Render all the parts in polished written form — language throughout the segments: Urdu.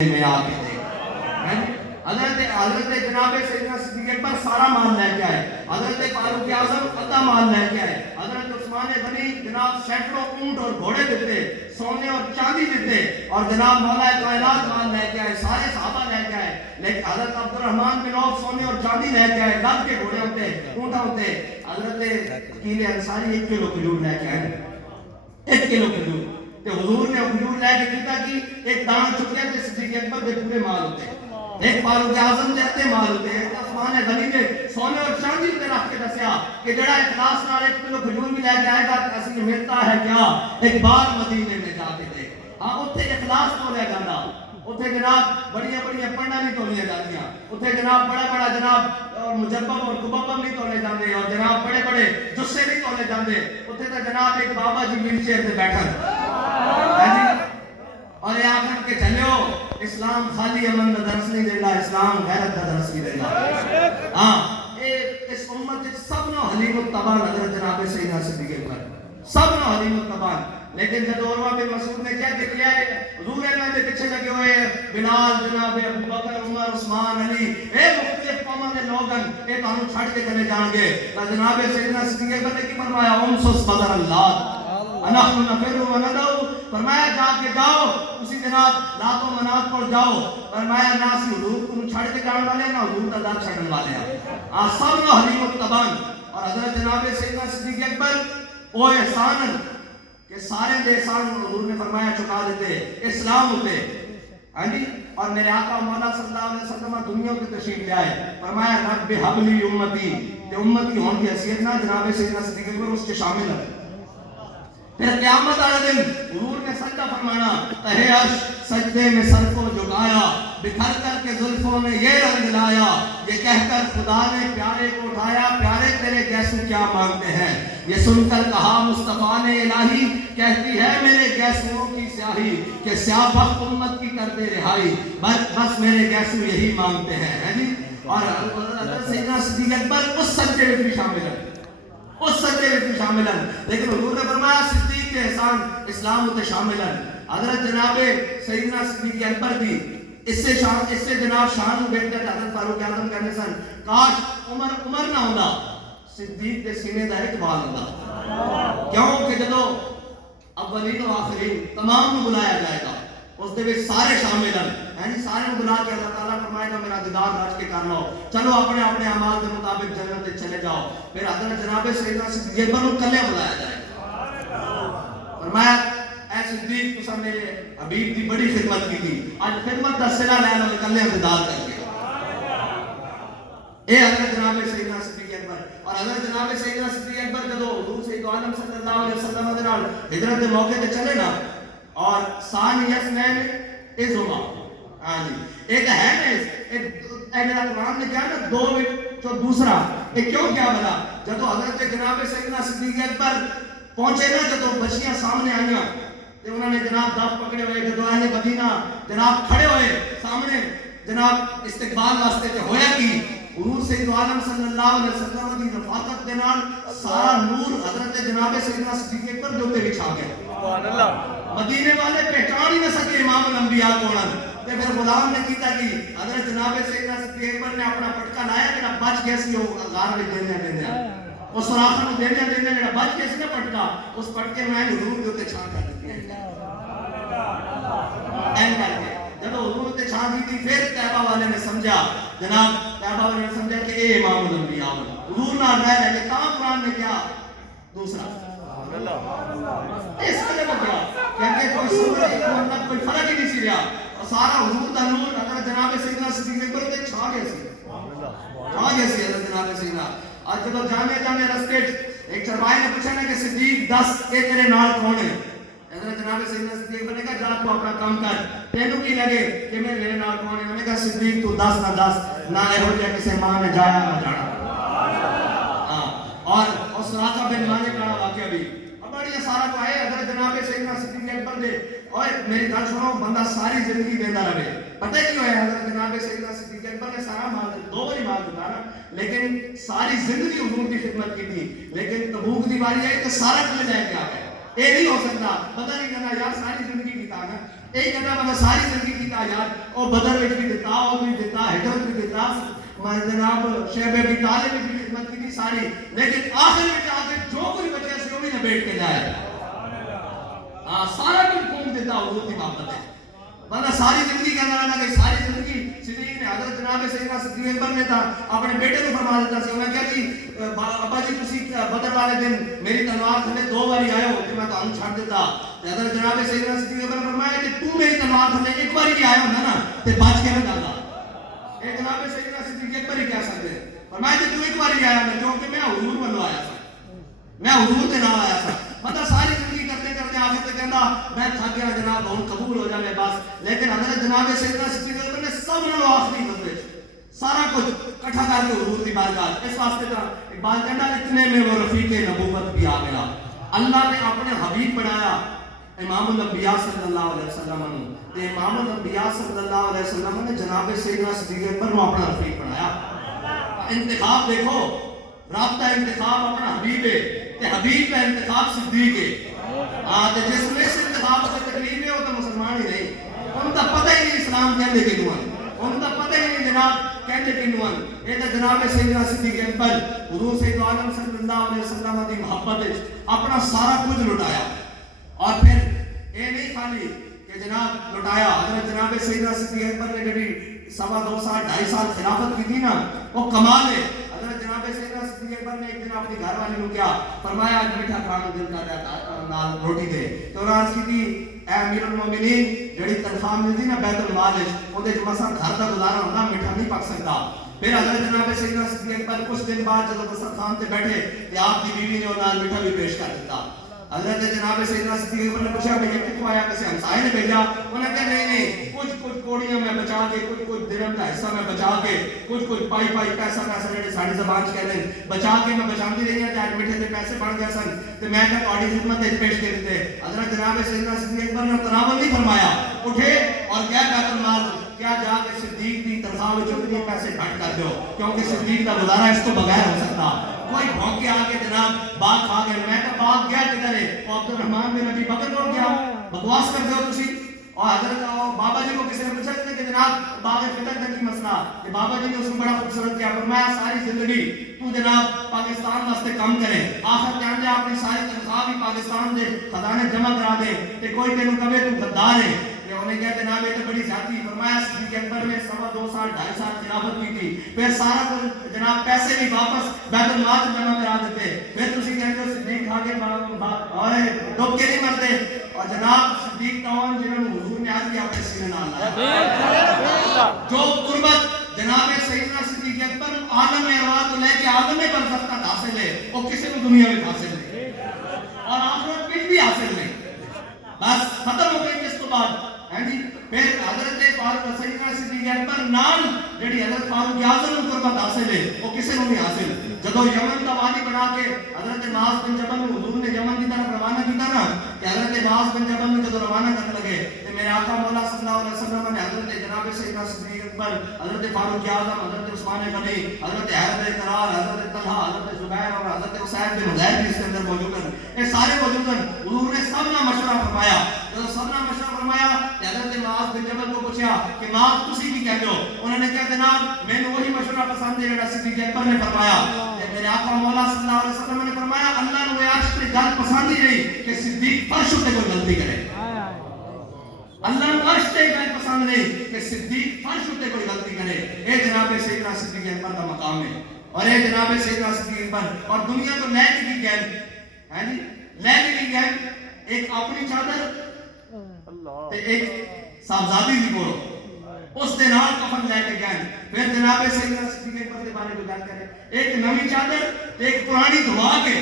میں آ کے دیکھ حضرت جناب سیدنا صدیق اکبر سارا مال لے کے آئے، حضرت فاروق اعظم آدھا مال لے کے آئے، حضرت عثمان غنی جناب سینکڑوں اونٹ اور گھوڑے دیتے، سونے اور چاندی دیتے، اور جناب مولا کائنات مال لے کے آئے، سارے صحابہ لے کے آئے، لیکن حضرت عبد الرحمن بن عوف سونے اور چاندی لے کے آئے، گد کے گھوڑے ہوتے اونٹ ہوتے، حضرت عقیل انصاری 1 کلو کھجور لے کے آئے، 1 کلو کھجور، کہ حضور نے کھجور لے کے کیتا کہ ایک دانہ چکیا کہ صدیق اکبر دے پورے مال ہوتے ہیں، ایک فاروق اعظم دے اتے مال ہوتے ہیں، عثمان غنی نے سونے اور چاندی تے رکھ کے دسیا کہ جڑا اخلاص نال 1 کلو کھجور بھی لے کے آئے گا اسی ملتا ہے کیا ایک بار مدینے میں جاتے تھے، ہاں اوتھے اخلاص تو لے جانا، اوتھے جناب بڑیاں بڑیاں پنڈا نہیں تولیاں جاندیاں، اوتھے جناب بڑا بڑا جناب مجبب اور کبب نہیں تولے جاندے، اور جناب بڑے بڑے جسے نہیں تولے جاندے، اوتھے تے جناب ایک بابا جی ویل چیئر تے بیٹھا اور یہ آخر کے چلیو اسلام خالی امن دا درس نہیں دینا، اسلام غیرت دا درس نہیں دینا، ہاں اس امت سب نو حلیم الطبان حضرت جناب سیدنا صدیق اکبر سب نو حلیم الطبان، لیکن جب عروہ بن مسعود نے کیا دکھایا ہے حضور انہاں دے پیچھے لگے ہوئے بلال جناب ابو بکر عمر عثمان علی اے مختلف قوموں دے لوگن اے تانوں چھڑ کے چلے جان گے، تو جناب سیدنا صدیق اکبر نے کی فرمایا امسس بدر اللہ نحن نفر و ندعو، فرمایا جا کے جاؤ اسی جناب لات و منات پر جاؤ، فرمایا نہ سی حضور کو چھڑ کے جان والے نہ حضور کا در چھڑن والے ہیں، سب نو حلیم الطبان، اور حضرت جناب سیدنا صدیق اکبر او احسان کہ سارے دے احسان حضور نے فرمایا چکا دیتے اسلام ہوتے، ہاں جی، اور میرے آقا مولا صلی اللہ علیہ وسلم دنیا کی تشریف لے آئے، فرمایا رب حبلی امتی، کہ امتی ہون کی حیثیت نہ جناب سیدنا صدیق اکبر اس کے شامل ہے، پھر قیامت والے دن حضور نے سجدہ فرمانا، تہے عرش سجدے میں سر کو جھکایا، بکھر کر کے زلفوں میں یہ رنگ لایا، یہ کہہ کر خدا نے پیارے کو اٹھایا، پیارے تیرے گیسو کیا مانگتے ہیں، یہ سن کر کہا مصطفیٰ نے الہی کہتی ہے میرے گیسوؤں کی سیاہی کہ سیاہ بخت امت کی کر دے رہائی، بس میرے گیسو یہی مانگتے ہیں، جی، اور حضرت سیدنا صدیق اکبر اس سجدے میں بھی شامل ہے، اس سجدے میں بھی شامل ہیں، لیکن حضور نے فرمایا صدیق کے احسان اسلام ہوتے شامل ہیں، حضرت جناب سیدنا صدیق اکبر بھی اس سے جناب شان بیٹھتے حضرت فاروق اعظم کہنے سن کاش عمر نہ ہوتا صدیق کے سینے دا اقبال ہوتا، کیوں کہ جدو اولین و آخرین تمام کو بلایا جائے گا اس دے وچ سارے شامل ہیں، یعنی سارے بلا کے اللہ تعالیٰ فرمائے گا میرا دیدار راج کے کر لو، چلو اپنے اپنے اعمال کے مطابق جنت میں چلے جاؤ، پھر حضرت جناب سیدنا صدیق اکبر کو کلے بلایا جائے گا، فرمایا اے صدیق تساں میرے حبیب دی بڑی خدمت کی تھی، آج خدمت دا صلہ لے لو کلے دیدار کر کے، اے حضرت جناب سیدنا صدیق اکبر، اور حضرت جناب سیدنا صدیق اکبر جدو حضور سید عالم صلی اللہ علیہ وسلم دے نال ہجرت دے موقع تے چلے نا، اور ثانی یسنین ازما، ہاں جی، ایک ہے نا ایک قرآن نے کیا نا دو جو دوسرا ایک کیوں کیا بلا جدو حضرت جناب سیدنا صدیق اکبر پہنچے نا جدو بچیاں سامنے آئیاں تو انہوں نے جناب دف پکڑے ہوئے جدو اہل مدینہ جناب کھڑے ہوئے سامنے جناب استقبال واسطے تے ہویا کی حضور سید عالم صلی اللہ علیہ وسلم کی رفاقت دے نال سارا نور حضرت جناب سیدنا صدیق اکبر جو تے بچھا گیا، سبحان اللہ، مدینے والے پہچان ہی نہ سکے امام الانبیاء کون، تے پھر غلام نے کیتا کہ حضرت جناب سیدنا صدیق اکبر نے اپنا پٹکا لایا کہ بچ گیا سی وہ غار میں دینے اس سراخ نو دینے جڑا بچ گیا سی نا پٹکا اس پٹکے میں حضور دے اوتے چھاں کر دتی این کر کے جب حضور تے چھاں کی تھی پھر طیبہ والے نے سمجھا جناب طیبہ والے نے سمجھا کہ اے امام الانبیاء حضور نہ رہ رہے کہ تمام قرآن نے کیا دوسرا اس کے لئے کیا کہتے کوئی سورہ کوئی فرق ہی نہیں سی رہا اور سارا حضور دا نور اگر جناب سیدنا صدیق اکبر تے چھا گیا سی حضرت جناب سیدنا، آج جب جانے رستے ایک چرواہے نے پوچھا کہ صدیق 10 اے تیرے نال کون ہے، حضرت جناب سیدنا صدیق اکبر نے کہا جا تو اپنا کام کر، تینوں کی لگے کہ میرے نال کون ہے، انہوں نے کہا صدیق تو 10 نہ 10 نہ اے ہو جائے کسے ماں نے جایا نہ جانا، اور سراقہ بن مالک کا واقعہ بھی بڑی سارا کو آئے حضرت جناب سیدنا صدیق اکبر دے اور میری گل سنو بندہ ساری زندگی دینا رہے، پتہ کیوں ہے حضرت جناب سیدنا صدیق اکبر نے سارا مال دو باری مال دیتا نا لیکن ساری زندگی حضور کی خدمت کی تھی، لیکن تبوک دی باری آئی تو سارا کلے جائے کے آ گئے، یہ نہیں ہو سکتا، پتہ نہیں کہنا یار ساری زندگی کی تھا نا، یہی کہنا بندہ ساری زندگی کی تھا دیتا یار او بدر وچ بھی دیتا او بھی دیتا ہجرت بھی دیتا جناب شیب ابی طالب بھی خدمت کی ساری لیکن آخر میں آ کے جو کوئی بچے سے وہ بھی نبیٹ کے جائے سارا کچھ قوم دیتا حضور کی محبت ہے بندہ ساری زندگی کہنا رہنا کہ ساری زندگی صدیق نے حضرت جناب سیدنا صدیق اکبر نے تھا اپنے بیٹے کو فرما دیتا سی انہیں کہا جی ابا جی تسی بدر والے دن میری تلوار تھلے 2 باری آئے ہو کہ میں تو چھڑ دیتا حضرت جناب سیدنا صدیق اکبر نے فرمایا کہ تو میری تلوار تھلے ایک باری بھی آیا ہونا نا تے بچ کے نہ جاتا اے جناب سیدنا صدیق اکبر ہی کہہ سکتے ہیں فرمایا کہ تو ایک باری آیا میں کیونکہ میں حضور والوں آیا تھا میں حضور کے نام آیا تھا پتہ ساری زندگی کرتے کرتے آخر تک کہندا میں تھک گیا جناب ہن قبول ہو جائے بس لیکن حضرت جناب سیدنا صدیق اکبر نے سب نالوں آخری بندے سارا کچھ اکٹھا کر کے حضور کی بارگاہ اس واسطے کا اقبال کہندا اتنے میں وہ رفیق نبوت بھی آ گیا اللہ نے اپنے حبیب بنایا امام الانبیاء صلی اللہ علیہ وسلم تے امام الانبیاء صلی اللہ علیہ وسلم نے جناب سیدنا صدیق اکبر کو اپنا رفیق بنایا انتخاب دیکھو رابطہ انتخاب اپنا حبیب ہے تے حبیب کا انتخاب صدیق ہے تے جس میں سے انتخاب سے تکلیف ہے وہ تو مسلمان ہی نہیں ان کا پتہ ہی نہیں اسلام کہندے کہ نوان ان کا پتہ ہی نہیں جناب کہندے کہ نوان یہ تو جناب سیدنا صدیق اکبر حضور سید عالم صلی اللہ علیہ وسلم کی محبت اپنا سارا کچھ لٹایا اور پھر یہ نہیں خالی کہ جناب لٹایا حضرت جناب سیدنا صدیق اکبر نے جبھی 2.5 سال 2.5 سال خلافت کی تھی نا وہ کمال ہے حضرت جناب سیدنا صدیق اکبر نے ایک دن اپنی گھر والی کو کیا فرمایا آج میٹھا کھانا دل کر رہا نال روٹی دے تو راز کی تھی اے امیر المومنین جڑی تنخواہ ملتی نا بیت المال اودے جو مسا گھر کا گزارا ہوتا میٹھا نہیں پک سکتا پھر حضرت جناب سیدنا صدیق اکبر کچھ دن بعد جب دسترخوان تے بیٹھے تے آپ کی بیوی نے وہ نال میٹھا بھی پیش کر دیتا حضرت جناب سیدنا صدیق اکبر نے پوچھا کہ یہ کتوں آیا کسی ہمسائے نے بھیجا انہوں نے کہا نہیں کچھ کوڑیاں میں بچا کے کچھ درہم کا حصہ میں بچا کے کچھ پائی پیسہ جڑے ساڈی زبان چ کہندے بچا کے میں بچاندی رہی ہوں تے اج میٹھے دے پیسے بن گئے سن تے میں کہ تہاڈی خدمت وچ پیش کر دتے حضرت جناب سیدنا صدیق اکبر نے تناول نہیں فرمایا اٹھے اور کیا بیت المال کیا جا کے صدیق دی تنخواہ وچ اتنے پیسے کٹ کر دیو کیونکہ صدیق دا گزارا اس کو بغیر ہو سکتا کوئی بھونک کے آگے جناب باغ کھا گئے میں کہ باغ گیا کدھر ہے وہ عبد الرحمن بن ابی بکر کو گیا بکواس کر دو تسی اور حضرت بابا جی کو کسی نے پوچھا کہ جناب باغ فتح کا کی مسئلہ کہ بابا جی نے اس کو بڑا خوبصورت کیا فرمایا ساری زندگی تو جناب پاکستان واسطے کام کرے آخر جان دے اپنی ساری تنخواہ بھی پاکستان دے خزانے جمع کرا دے کہ کوئی تینوں کہے تو غدار ہے کہ انہیں کہا جناب یہ تو بڑی زیادتی فرمایا صدیق اکبر نے 2.5 سال 2.5 سال خلافت کی تھی پھر سارا جناب پیسے بھی واپس بیت المال جمع کرا دیتے پھر تسی کہتے ہو صدیق کھا کے اور ڈوب کے نہیں مرتے اور جناب صدیق کون جنہوں نے حضور نے آج کیا اپنے سینے نال لایا جو قربت جناب سیدنا صدیق اکبر عالم ارواح تو لے کے عالم برزخ تک حاصل ہے وہ کسی کو دنیا میں حاصل نہیں اور آخرت میں بھی حاصل نہیں بس ختم ہو گئی اس کے بعد جی پھر حضرت فاروق سیدنا صدیق اکبر نال جڑی حضرت فاروق اعظم کو قربت حاصل ہے وہ کسی کو نہیں حاصل جدو یمن کا وادی بنا کے حضرت معاذ بن جبل حضور نے یمن کی طرف روانہ کیتا نا کہ حضرت معاذ بن جبل نے جدو روانہ کرنے لگے کہ میرے آقا مولا صلی اللہ علیہ وسلم نے حضرت جناب سیدنا صدیق اکبر حضرت فاروق اعظم حضرت عثمان غنی حضرت حیدر قرار حضرت طلحہ حضرت زبیر اور حضرت اسید بن حضیر بھی اس کے اندر موجود ہیں یہ سارے موجود ہیں حضور نے سب نے مشورہ فرمایا جب سب نے مشورہ فرمایا حضرت معاذ بن جبل کو پوچھا کہ معاذ تسی کی کہتے ہو انہوں نے کہا جناب میں نے وہی مشورہ پسند ہے جڑا صدیق اکبر نے فرمایا کہ میرے آقا مولا صلی اللہ علیہ وسلم نے فرمایا اللہ نے عرش پہ گل پسند ہی نہیں کہ صدیق فرش تے کوئی غلطی کرے اللہ نے عرش پہ گل پسند نہیں کہ صدیق فرش تے کوئی غلطی کرے اے جناب سیدنا صدیق اکبر کا مقام ہے اور اے جناب سیدنا صدیق اکبر اور دنیا تو لے کی گئے ہیں جی لے کی گئے ایک اپنی چادر تے ایک صاحبزادی دی بولو اس دے نال کفن لے کے گئے پھر جناب سیدنا صدیق اکبر کے بارے میں بات کریں ایک نوی چادر تے ایک پرانی دھوا کے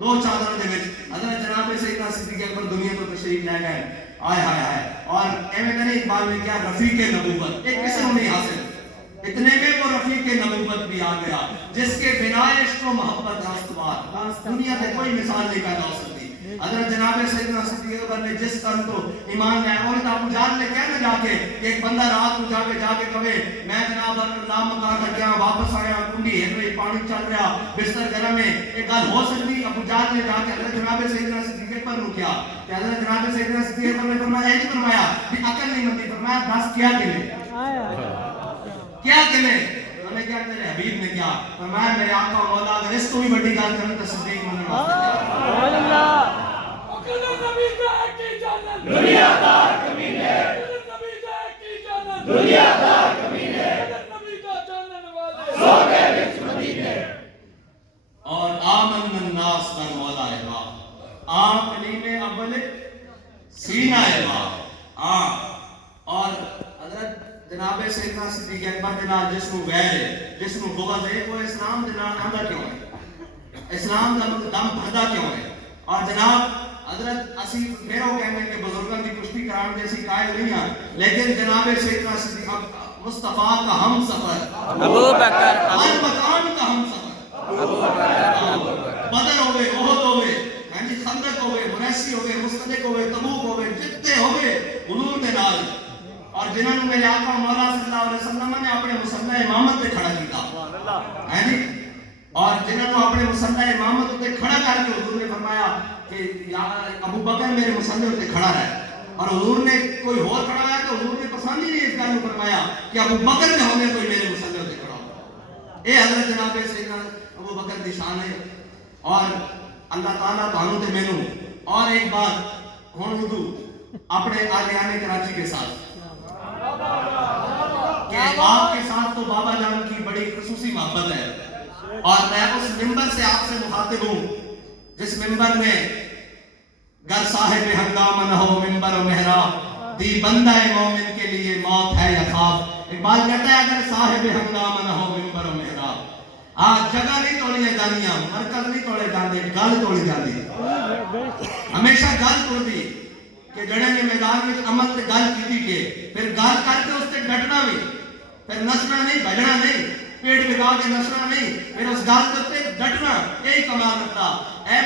دو چادروں دے وچ حضرت جناب سیدنا صدیق اکبر دنیا تو تشریف لے گئے آئے ہائے ہائے اور ایویں کرے اقبال نے کیا رفیق نبوت ایک کسی کو نہیں حاصل اتنے میں وہ رفیق نبوت بھی آ گیا جس کے بنا عشق و محبت راستوار دنیا سے کوئی مثال نہیں پیدا ہو سکتی حضرت جناب سیدنا صدیق اکبر نے جس طرح تو ایمان لے اور ابو جہل نے کہنا جا کے کہ ایک بندہ رات کو جا کے کہے میں جناب نام مکان کر گیا واپس آیا کنڈی ہل رہی پانی چل رہا بستر گرم ہے ایک گل ہو سکتی ابو جہل نے جا کے حضرت جناب سیدنا صدیق اکبر نے کیا کہ حضرت جناب سیدنا صدیق اکبر نے فرمایا یہ فرمایا کہ عقل نہیں مندی فرمایا دس کیا کہنے انہیں کیا تیرے حبیب نے کیا فرمایا میرے آقا و مولا اگر اس کو بھی بڑی گال کریں تو صدیق منن واسطے نبی کا کی جانت دنیا دار کمینے نبی کا کی جانت دنیا دار کمینے نبی کا جانن والے سو گئے وچ مدینے اور آمن الناس کا مولا ہے آپ کلیم اول سینہ ہے اور حضرت جناب سیدنا صدیق اکبر کے نال جس کو غیر ہے جس کو بغض ہے وہ اسلام دے نال آندا کیوں ہے اسلام دا دم بھردا کیوں ہے اور جناب حضرت اسی پھرو کہنے کہ بزرگاں دی کشتی کران دے اسی قائل نہیں ہیں لیکن جناب سیدنا صدیق مصطفیٰ کا ہم سفر ابو بکر ہر مکان کا ہم سفر ابو بکر بدر ہوئے احد ہوئے خندق ہوئے مریسی ہوئے مصطلق ہوئے تبوک ہوئے جتنے ہوئے حضور دے نال اور جنہوں نے میرے آقا مولا صلی اللہ علیہ وسلم نے اپنے مصلی امامت پہ کھڑا کیتا ہے جی اور جنہوں نے اپنے مصلی امامت پہ کھڑا کر کے حضور نے فرمایا کہ ابو بکر میرے مصلی پہ کھڑا رہے اور حضور نے کوئی اور کھڑا ہے تو حضور نے پسند ہی نہیں اس گل کو فرمایا کہ ابو بکر کے ہونے کوئی میرے مصلی پہ کھڑا ہو اے حضرت جناب سیدنا ابو بکر کی شان ہے اور اللہ تعالیٰ تانوں تے مینوں اور ایک بات ہن اردو اپنے آلیان کراچی کے ساتھ کہ آپ کے ساتھ تو بابا جان کی بڑی خصوصی محبت ہے اور میں اس ممبر سے آپ سے مخاطب ہوں جس ممبر میں گر صاحب ہنگامہ نہ ہو ممبر و محراب دی بندہ مومن کے لیے موت ہے یا خواب اقبال کہتا ہے اگر صاحب ہنگامہ نہ ہو ممبر و محراب آج جگہ نہیں توڑی جانیاں مرکز نہیں توڑے جاندے گل توڑی جاندی ہمیشہ گل توڑی کہ جڑے نے میدان میں عمل تے گل کیتی کہ پھر گل کر کے اس تے ڈٹنا بھی پھر نسنا نہیں بھجنا نہیں پیٹ بگا کے نسنا نہیں پھر اس گل تے ڈٹنا یہی کمال رکھتا اے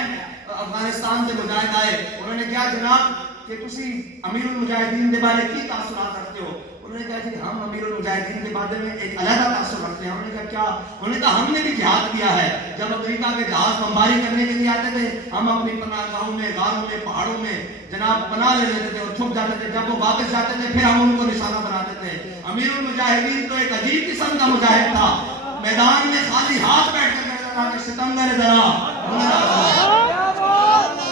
افغانستان سے مجاہد آئے انہوں نے کیا جناب کہ تسی امیر المجاہدین کے بارے کی تاثرات رکھتے ہو انہوں نے کہا کہ ہم امیر المجاہدین کے بارے میں ایک علیحدہ تاثر رکھتے ہیں انہوں نے کہا کیا انہوں نے کہا ہم نے بھی جہاد کیا ہے جب امریکہ کے جہاز بمباری کرنے کے لیے آتے تھے ہم اپنی پناہ گاہوں میں غاروں میں پہاڑوں میں جناب پناہ لے لیتے تھے اور چھپ جاتے تھے جب وہ واپس جاتے تھے پھر ہم ان کو نشانہ بناتے تھے امیر المجاہدین تو ایک عجیب قسم کا مجاہد تھا میدان میں خالی ہاتھ بیٹھ کر کہتا تھا کہ ستمگر ذرا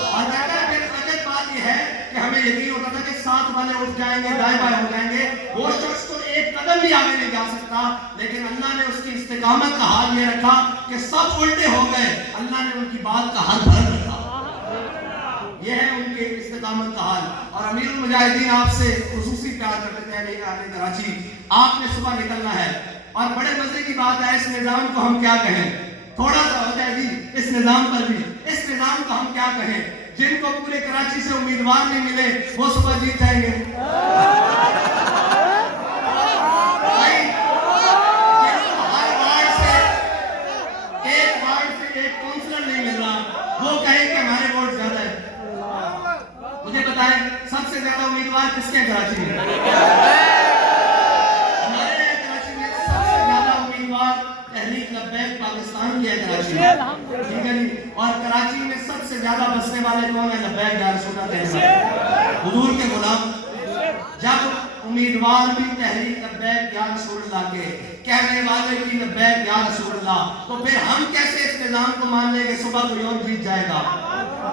اور کہتا ہے پھر عجب بات یہ ہے کہ ہمیں یقین ہوتا تھا کہ ساتھ والے اٹھ جائیں گے دائیں بائیں ہو جائیں گے وہ شخص تو ایک قدم بھی آگے نہیں جا سکتا لیکن اللہ نے اس کی استقامت کا حال یہ رکھا کہ سب الٹے ہو گئے اللہ نے ان کی بات کا حل بھر رکھا یہ ہے ان کے استقامت کا حال اور امیر المجاہدین آپ سے خصوصی پیار کرتے تھے آنے کراچی آپ نے صبح نکلنا ہے اور بڑے مزے کی بات ہے اس نظام کو ہم کیا کہیں تھوڑا سا ہوتا ہے جی اس نظام پر بھی اس نظام کو ہم کیا کہیں جن کو پورے کراچی سے امیدوار نہیں ملے وہ صبح جیت جائیں گے ایک وارڈ سے ایک کونسلر نہیں مل رہا وہ کہیں کہ ہمارے ووٹ زیادہ ہے مجھے بتائیں سب سے زیادہ امیدوار کس کے کراچی میں ہمارے کراچی میں سب سے زیادہ امیدوار تحریک لبیک پاکستان کی ہے کراچی میں ٹھیک ہے جی اور کراچی میں سب سے زیادہ بسنے والے کون ہیں لبیک یا رسول اللہ حضور کے غلام جب امیدوار بھی تحریک لبیک یا رسول اللہ کے کہنے والے بھی لبیک یا رسول اللہ تو پھر ہم کیسے اس نظام کو مان لیں کہ صبح کوئی اور جیت جائے گا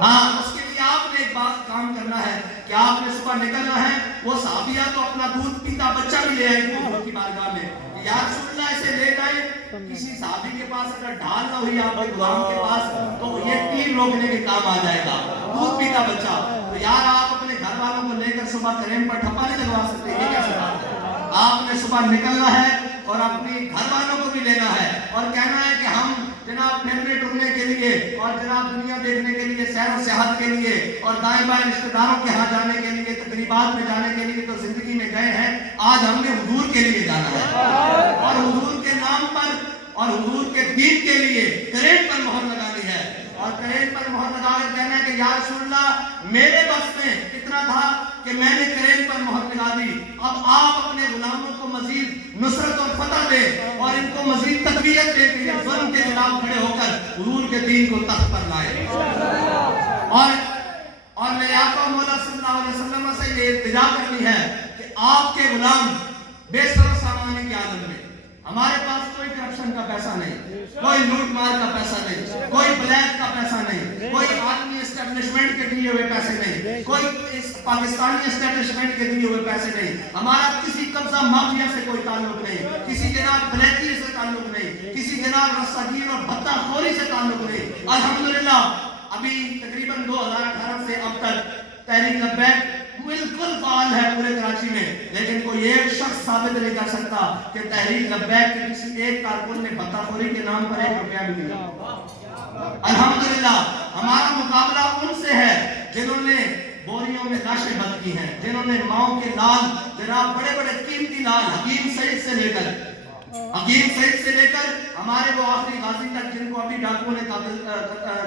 ہاں اس کے لیے آپ نے ایک بات کام کرنا ہے کہ آپ نے صبح نکلنا ہے وہ صحابیہ تو اپنا دودھ پیتا بچہ بھی لے آئے حضور کی بارگاہ میں یا رسول اللہ اسے لے جائیں کسی صحابی کے پاس اگر ڈھال نہ ہوئی آپ کے غلام کے پاس تو یہ تیر روکنے کے کام آ جائے گا دودھ پیتا بچہ تو یار آپ اپنے گھر والوں کو لے کر صبح کریم پر ٹھپا نہیں لگوا سکتے یہ کیسے بات ہے آپ نے صبح نکلنا ہے اور اپنی گھر والوں کو بھی لینا ہے اور کہنا ہے کہ ہم جناب پھرنے ٹرنے کے لیے اور جناب دنیا دیکھنے کے لیے سیر و سیاحت کے لیے اور دائیں بائیں رشتہ داروں کے ہاں جانے کے لیے تقریبات میں جانے کے لیے تو زندگی میں گئے ہیں آج ہم نے حضور کے لیے جانا ہے اور حضور کے نام پر اور حضور کے دین کے لیے کریٹ پر مہر لگانی ہے اور کریل پر مہر لگا کر کہنا ہے کہ یا رسول اللہ میرے بس میں اتنا تھا کہ میں نے کریل پر مہر لگا دی، اب آپ اپنے غلاموں کو مزید نصرت اور فتح دے اور ان کو مزید تقویت دے کہ ظلم کے خلاف کھڑے ہو کر حضور کے دین کو تخت پر لائے۔ اور میرے آقا مولا صلی اللہ علیہ وسلم سے یہ التجا کرنی ہے کہ آپ کے غلام بے سر و سامانی کے عالم میں، ہمارے پاس کوئی کرپشن کا پیسہ نہیں، کوئی لوٹ مار کا پیسہ نہیں، کوئی بلیک کا پیسہ نہیں، کوئی عالمی اسٹیبلشمنٹ کے دیے ہوئے پیسے نہیں، کوئی پاکستانی اسٹیبلشمنٹ کے دیے ہوئے پیسے نہیں، ہمارا کسی قبضہ مافیا سے کوئی تعلق نہیں، کسی جناب بلیکی سے تعلق نہیں، کسی جناب رساگیر اور بھتہ خوری سے تعلق نہیں۔ الحمدللہ ابھی تقریباً 2018 سے اب تک تحریک لبیک بالکل فعال ہے پورے کراچی میں، لیکن کوئی ایک شخص ثابت نہیں کر سکتا کہ تحریک لبیک کے کسی ایک کارکن نے بھتہ خوری کے نام پر 1 روپیہ بھی دیا۔ الحمدللہ ہمارا مقابلہ ان سے ہے جنہوں نے بوریوں میں لاشیں بند کی ہیں، جنہوں نے ماؤں کے لال جناب بڑے بڑے قیمتی لال حکیم سعید سے لے کر ہمارے وہ آخری غازی تک جن کو ابھی ڈاکوؤں نے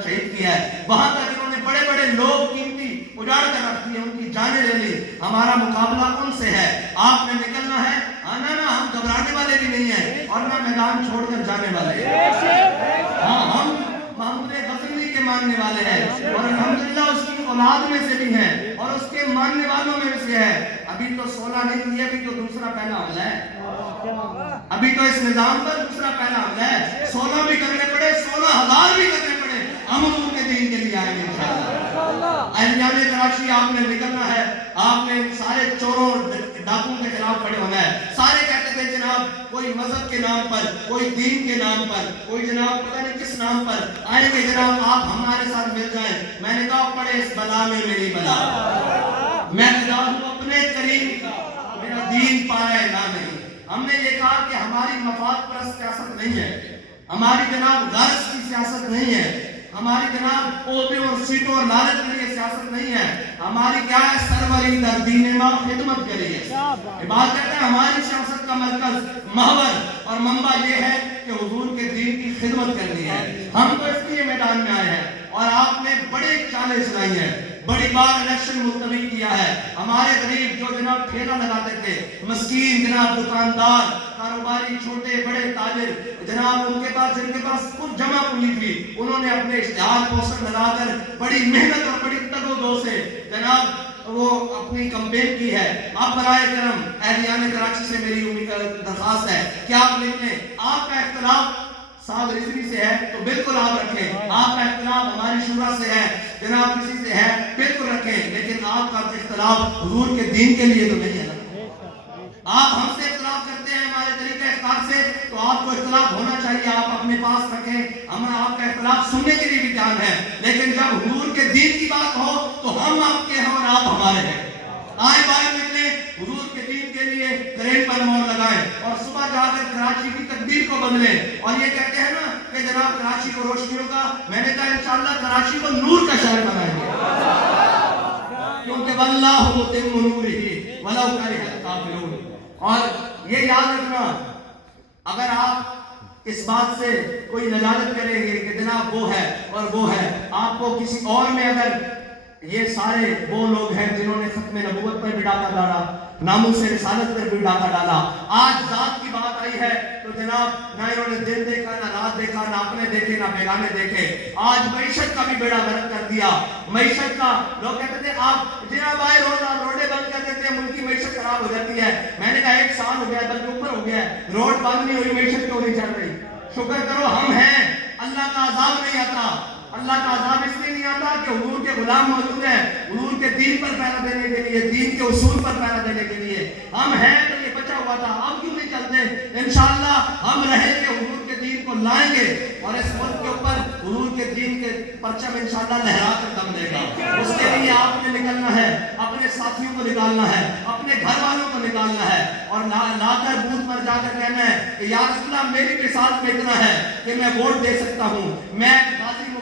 شہید کیا ہے، وہاں تک انہوں نے بڑے بڑے لوگ قیمتی اجاڑ کر رکھ دی، ان کی جانیں لے لی۔ ہمارا مقابلہ ان سے ہے، آپ نے نکلنا ہے، آنا نا، ہم گھبرانے والے بھی نہیں ہیں اور نہ میدان چھوڑ کر جانے والے ہیں۔ ہاں ہم محمود غزنوی کے ماننے والے ہیں اور الحمدللہ اس کی اولاد میں سے بھی ہیں اور اس کے ماننے والوں میں سے ہے۔ ابھی تو 16 نہیں کیے، ابھی تو دوسرا پہلا حملہ ہے، ابھی تو اس نظام پر دوسرا پہلا حملہ ہے۔ 16 بھی کرنے پڑے، 16,000 بھی کرنے پڑے، ہم حضور کے دین کے لیے آئیں گے انشاءاللہ۔ اہلیان کراچی آپ نے نکلنا ہے، آپ نے سارے چوروں ڈاکوؤں کے خلاف کھڑے ہونا ہے۔ سارے کہتے تھے جناب کوئی مذہب کے نام پر، کوئی دین کے نام پر، کوئی جناب پتہ نہیں کس نام پر آئیں گے جناب آپ ہمارے ساتھ مل جائیں۔ میں نے کہا پڑے اس بلا میں میری بلا، میں خدا ہوں اپنے کریم کا، میرا دین پائے نہ نہیں۔ ہم نے یہ کہا کہ ہماری مفاد پرست سیاست نہیں ہے، ہماری جناب غرض کی سیاست نہیں ہے، ہماری جناب عہدے اور سیٹوں اور لالچ کے لیے سیاست نہیں ہے، ہماری کیا ہے سروری در دین ماں خدمت کے لیے۔ بات کہتے ہیں ہماری سیاست کا مرکز محور اور منبع یہ ہے کہ حضور کے دین کی خدمت کرنی ہے۔ ہم تو اس لیے میدان میں آئے ہیں اور آپ نے بڑے چالیں چلائی ہیں، بڑی بار الیکشن ملتوی کیا ہے۔ ہمارے غریب جو جناب ٹھیلا لگاتے تھے، مسکین جناب دکاندار، کاروباری، چھوٹے بڑے تاجر جناب، ان کے پاس جن کے پاس کچھ جمع پولی تھی، انہوں نے اپنے اشتہار پوسٹر لگا کر بڑی محنت اور بڑی تگ و دو سے جناب وہ اپنی کمپین کی ہے۔ آپ برائے کرم اہلیان کراچی سے میری درخواست ہے کہ آپ لکھ لیں، آپ کا اختلاف سال رضوی سے ہے تو بالکل آپ رکھیں، آپ کا اختلاف ہماری شورا سے ہے جناب کسی سے ہے بالکل رکھیں، لیکن آپ کا اختلاف حضور کے دین کے لیے تو نہیں ہے نا۔ آپ ہم سے اختلاف کرتے ہیں ہمارے طریقہ اختلاف سے، تو آپ کو اختلاف ہونا چاہیے، آپ اپنے پاس رکھیں، ہم آپ کا اختلاف سننے کے لیے بھی تیار ہیں، لیکن جب حضور کے دین کی بات ہو تو ہم آپ کے ہیں اور آپ ہمارے ہیں۔ آئے باہر نکلیں، حضور کے دین کے لیے کریل پر مہر لگائیں اور صبح جا کر کراچی کی تقدیر کو بدلیں۔ اور یہ کہتے ہیں نا کہ جناب کراچی کو روشنی ہوگا، میں نے کہا انشاءاللہ کراچی کو نور کا شہر بنائیں گے، کیونکہ واللہ متم نورہ ولو کرہ الکافرون۔ اور یہ یاد رکھنا، اگر آپ اس بات سے کوئی نجات کریں گے کہ جناب وہ ہے اور وہ ہے، آپ کو کسی اور میں اگر یہ سارے وہ لوگ ہیں جنہوں نے ختم نبوت پر بھی ڈاکہ ڈالا، ناموس رسالت پر بھی ڈاکہ ڈالا، آج ذات کی بات آئی ہے تو جناب نہ انہوں نے دن دیکھا نہ رات دیکھا، نہ اپنے دیکھے نہ بیگانے دیکھے، آج معیشت کا بھی بیڑا غرق کر دیا۔ معیشت کا لوگ کہتے تھے آپ جناب آئے روز آپ روڈیں بند کر دیتے ہیں، ملک کی معیشت خراب ہو جاتی ہے۔ میں نے کہا 1 سال ہو گیا ہے، بلکہ اوپر ہو گیا ہے، روڈ بند نہیں ہوئی، معیشت کیوں نہیں چل رہی؟ شکر کرو ہم ہیں، اللہ کا عذاب نہیں آتا۔ اللہ کا عذاب اس لیے نہیں آتا کہ حضور کے غلام موجود ہیں، حضور کے دین پر پہرا دینے کے لیے، دین کے اصول پر پہرا دینے کے لیے ہم ہیں، تو یہ بچا ہوا تھا، اب کیوں نہیں چلتے؟ انشاءاللہ ہم رہیں گے، حضور کے دین کو لائیں گے اور اس ملک کے اوپر حضور کے دین کے پرچم انشاءاللہ لہرا کر دم دے گا۔ اس کے لیے آپ نے نکلنا ہے، اپنے ساتھیوں کو نکالنا ہے، اپنے گھر والوں کو نکالنا ہے اور لا کر بوتھ پر جا کر کہنا ہے کہ یا رسول اللہ میری مثال میں اتنا ہے کہ میں ووٹ دے سکتا ہوں، میں غازی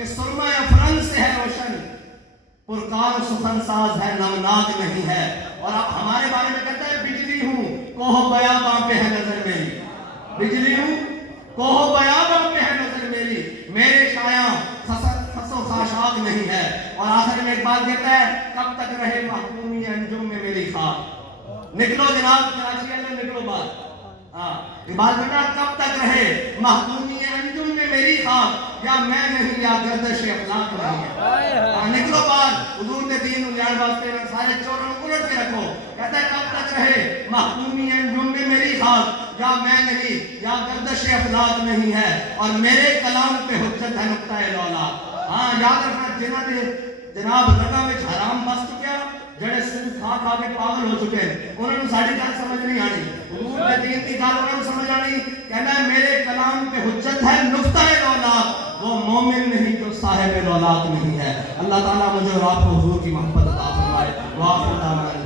کہ سرما افرن سے ہے روشن، پرکار سخن ساز ہے نمناک نہیں ہے. اور آپ ہمارے بارے میں کہتا ہے بجلی ہوں کوہ بیاباں پہ ہے نظر میری، بجلی ہوں کوہ بیاباں پہ ہے نظر میری، میرے شایاں خس و خاشاک نہیں ہے. اور آخر میں ایک بات کہتا ہے کب تک رہے محکومی انجم میں میری خاک. نکلو جناب کراچی والے نکلو بات. بات بیٹا کب تک رہے محکومی انجم میں میری خاک، یا میں نہیں یا گردش افلاک نہیں ہے. نکلو بات حضور دے دین و جان واسطے سارے چوروں کو الٹ کے رکھو. کہتا ہے کب تک رہے محکومی انجم میں میری خاک، یا میں نہیں یا گردش افلاک نہیں ہے. اور میرے کلام پہ حجت ہے نقطہ لولا. یاد رکھنا جنہاں نے جناب لگا میں حرام بس چکیا، جڑے سود کھا کھا کے پاگل ہو چکے ہیں، انہوں نے ساری گل سمجھ نہیں آنی. حضور کے دین کی گل انہوں نے سمجھ آنی. کہنا ہے میرے کلام پہ حجت ہے نقطہ لولاک، وہ مومن نہیں جو صاحب لولاک نہیں ہے. اللہ تعالیٰ مجھے اور آپ کو حضور کی محبت عطا فرمائے. وآخر دعوانا